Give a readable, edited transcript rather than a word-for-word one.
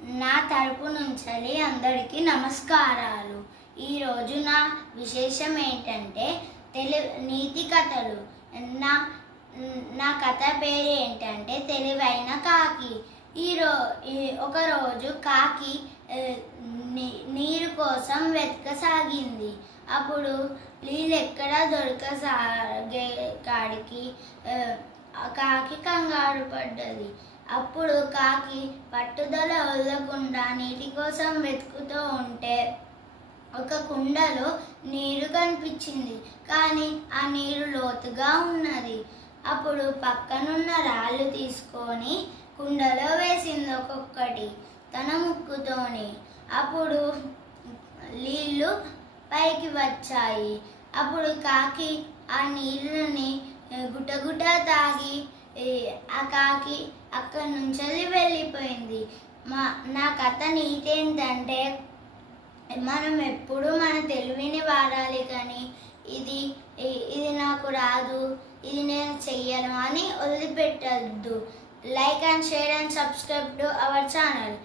నా తరపు నుంచి అందరికీ నమస్కారాలు. ఈరోజు నా విశేషం ఏంటంటే నీతి కథలు. నా కథ పేరు ఏంటంటే తెలివైన కాకి. ఒకరోజు కాకి నీరు కోసం వెతకసాగింది. అప్పుడు నీళ్ళు ఎక్కడ దొరకసాగే కాడికి కాకి కంగారు పడ్డది. అప్పుడు కాకి పట్టుదల వదలకుండా నీటి కోసం వెతుకుతూ ఉంటే ఒక కుండలో నీరు కనిపించింది. కానీ ఆ నీరు లోతుగా ఉన్నది. అప్పుడు పక్కనున్న రాళ్ళు తీసుకొని కుండలో వేసింది ఒక్కొక్కటి తన ముక్కుతోని. అప్పుడు నీళ్ళు పైకి వచ్చాయి. అప్పుడు కాకి ఆ నీళ్ళని గుటగుట తాగి ఆ కాకి అక్కడి నుంచి వెళ్ళిపోయింది. నా కథ నీతి ఏంటంటే మనం ఎప్పుడు మన తెలివిని వాడాలి, కానీ ఇది నాకు రాదు, ఇది నేను చెయ్యను అని వదిలిపెట్టద్దు. Like and share and subscribe to our channel.